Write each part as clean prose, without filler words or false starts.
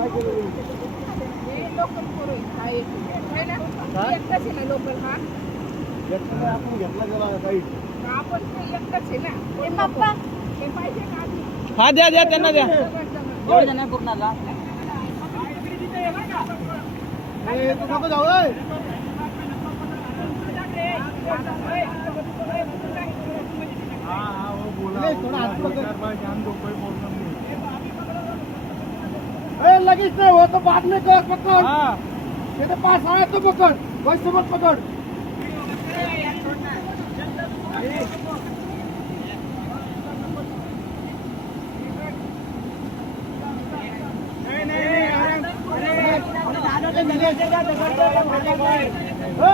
local करू काय आहे ना एकटाच आहे ना लोकल हा आपण घेतला गेला काही आपण एकटाच आहे ना हे पप्पा हे पाहिजे का आधी हा द्या द्या त्यांना द्या पूर्णाला तू नको जाऊ लगेच नाही हो तो बाद में कर पकड़ तेरे पास आया तो पकड़ वैसे मत पकड़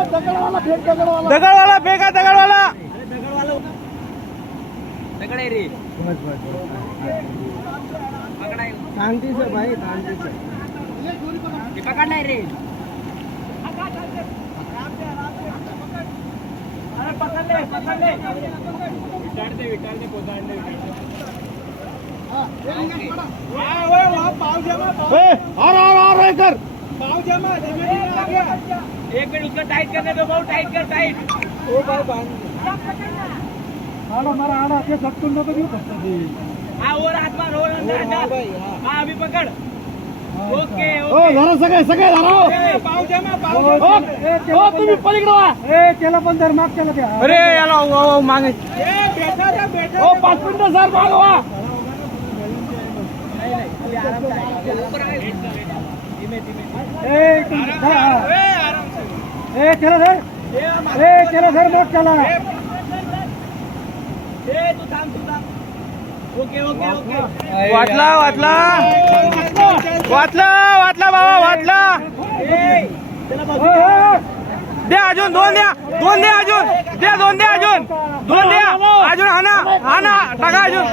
दगड़वाला फेंक दगडवाला फेका दगडवाला दगड आहे रे शांति से भाई शांति से ते पकडणार रे अरे पकड़ ले विचार दे पोदाडले और कर पाव जमा एक मिनट उसका टाइट करने दो बहुत टाइट कर टाइट ओ भाई बांध मारा आड़ा के सत्तू न तो क्यों करते हाँ और हाथ मार और अंदर हाँ अभी पकड़ ओके ओ धरा सगळे धरा पाव जमा पाव ओ तुम्ही पलीकडे वा ए त्याला पण धर माग त्याला द्या अरे याला मागे बैठा ओ 5 मिनिटं सर मागवा चला सर चला सर मग चला तू थांब ओके ओके ओके वाटला बाबा वाटला द्या अजून दोन द्या अजून हाना टाका अजून